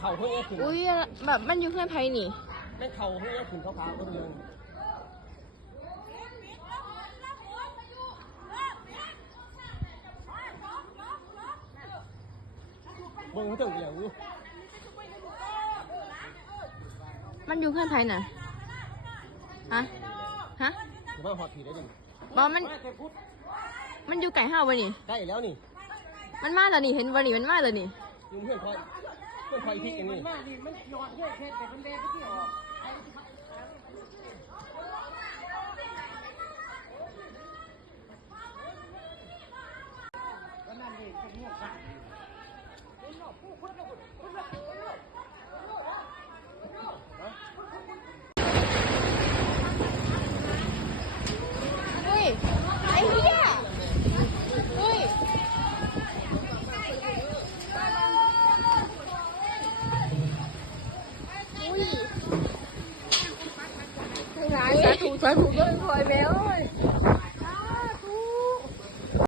เข่าเพิ่งขึ้นอุ้ยแบบมันอยู่เพื่อนไพนี่แม่เข่าเพิ่งขึ้นเขาขาวเรื่องเบิ่งถึงอย่างนี้มันอยู่เพื่อนไพน่ะฮะถือว่าหอดผีได้ดิบอมันอยู่ไก่ห้าววะนี่ใกล้แล้วนี่มันมาแล้วนี่เห็นวะนี่มันมาแล้วนี่ยืมเพื่อนคอยพริกอย่างนี้มันมาดิมันหยอดเพื่อนเพชรแต่มันเดนไปที่ออกนั่นเองเป็นหัวขาดเฮ้ยไอ้เหี้ยเฮ้ยร้ายสาธุด้วยคอยแมวเลย